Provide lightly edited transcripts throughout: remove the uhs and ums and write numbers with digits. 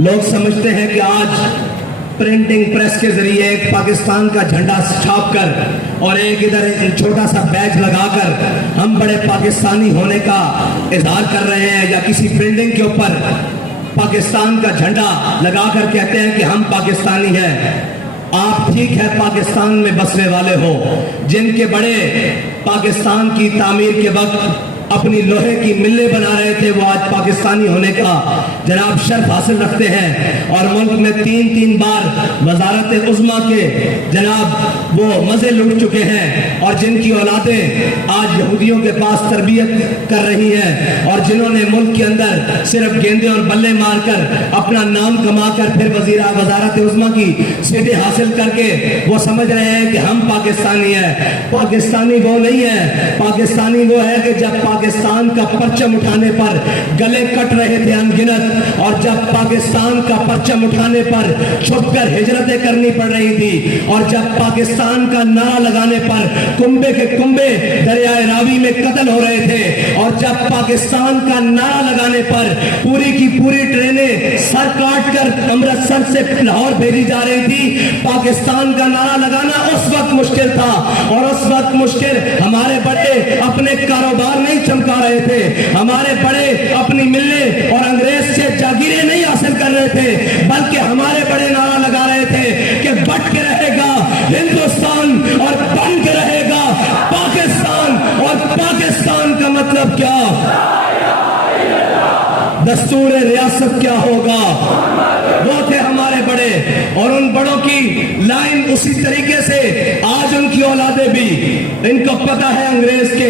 لوگ سمجھتے ہیں کہ آج پرنٹنگ پریس کے ذریعے ایک پاکستان کا جھنڈا چھاپ کر اور ایک ادھر چھوٹا سا بیج لگا کر ہم بڑے پاکستانی ہونے کا اظہار کر رہے ہیں، یا کسی پرنٹنگ کے اوپر پاکستان کا جھنڈا لگا کر کہتے ہیں کہ ہم پاکستانی ہیں۔ آپ ٹھیک ہے پاکستان میں بسنے والے ہو، جن کے بڑے پاکستان کی تعمیر کے وقت اپنی لوہے کی ملیں بنا رہے تھے، وہ آج پاکستانی ہونے کا جناب شرف حاصل رکھتے ہیں، اور ملک میں تین بار وزارت عظمیٰ کے جناب وہ مزے لٹ چکے ہیں، اور جن کی اولادیں آج یہودیوں کے پاس تربیت کر رہی ہیں، اور جنہوں نے ملک کے اندر صرف گیندے اور بلے مار کر اپنا نام کما کر پھر وزارت عظمیٰ کی سیٹیں حاصل کر کے وہ سمجھ رہے ہیں کہ ہم پاکستانی ہیں۔ پاکستانی وہ نہیں ہے، پاکستانی وہ ہے کہ جب پاکستان کا پرچم اٹھانے پر گلے کٹ رہے تھے انگنت، اور جب پاکستان کا پرچم اٹھانے پر چھپ کر ہجرتیں کرنی پڑ رہی تھی، اور جب پاکستان کا نعرہ لگانے پر کنبے کے کنبے دریائے راوی میں قتل ہو رہے تھے، اور جب پاکستان کا نعرہ لگانے پر پوری کی پوری ٹرینیں سر کاٹ کر امرتسر سے لاہور بھیجی جا رہی تھی، پاکستان کا نعرہ لگانا اس وقت مشکل تھا، اور اس وقت مشکل ہمارے بڑے اپنے کاروبار نہیں چمکا رہے تھے، ہمارے بڑے اپنی ملیں اور انگریز سے جاگیریں نہیں حاصل کر رہے تھے، بلکہ ہمارے بڑے نعرہ لگا رہے تھے کہ بٹ کے رہے گا ہندوستان اور بن کے رہے گا پاکستان، اور پاکستان کا مطلب کیا، دستور ریاست کیا ہوگا، وہ تھے ہمارے بڑے، اور ان بڑوں کی لائن اسی طریقے سے آج ان کی اولادیں بھی، ان کو پتہ ہے انگریز کے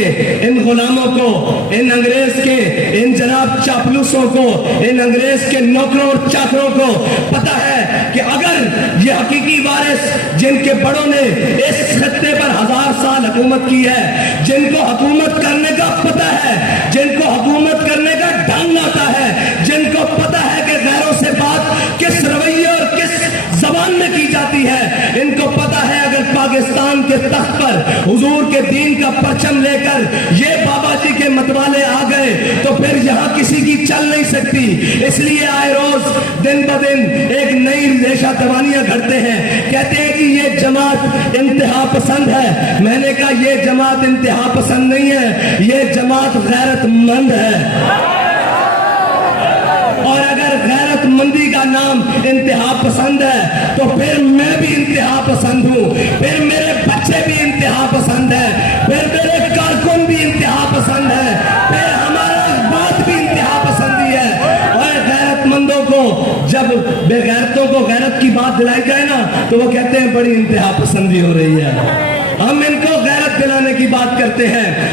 ان غلاموں کو، ان انگریز کے ان جناب چاپلوسوں کو، ان انگریز کے نوکروں اور چاکروں کو پتہ ہے کہ اگر یہ حقیقی وارث جن کے بڑوں نے اس خطے پر 1000 سال حکومت کی ہے، جن کو حکومت کرنے کا پتہ ہے، جن کو حکومت کرنے کا ڈھنگ آتا ہے، جن کو پتہ ہے کہ غیروں سے بات کس رویے اور کس زبان میں کی جاتی ہے، ان کو پتہ ہے اگر پاکستان کے تخت پر حضور کے دین کا پرچم لے کر یہ بابا جی کے متوالے آ گئے تو پھر یہاں کسی کی چل نہیں سکتی۔ اس لیے آئے روز دن بدن ایک نئی ریشہ توانیاں گھڑتے ہیں، کہتے ہیں کہ یہ جماعت انتہا پسند ہے۔ میں نے کہا یہ جماعت انتہا پسند نہیں ہے، یہ جماعت غیرت مند ہے، اور اگر غیرت مندی کا نام انتہا پسند ہے تو پھر میں بھی انتہا پسند ہوں، پھر میرے بچے بھی انتہا پسند ہے، پھر میرے کارکن بھی انتہا پسند ہے، پھر ہمارا بات بھی انتہا پسندی ہے۔ اور غیرت مندوں کو جب بے غیرتوں کو غیرت کی بات دلائی جائے نا تو وہ کہتے ہیں بڑی انتہا پسندی ہو رہی ہے، ہم ان کو غیرت دلانے کی بات کرتے ہیں۔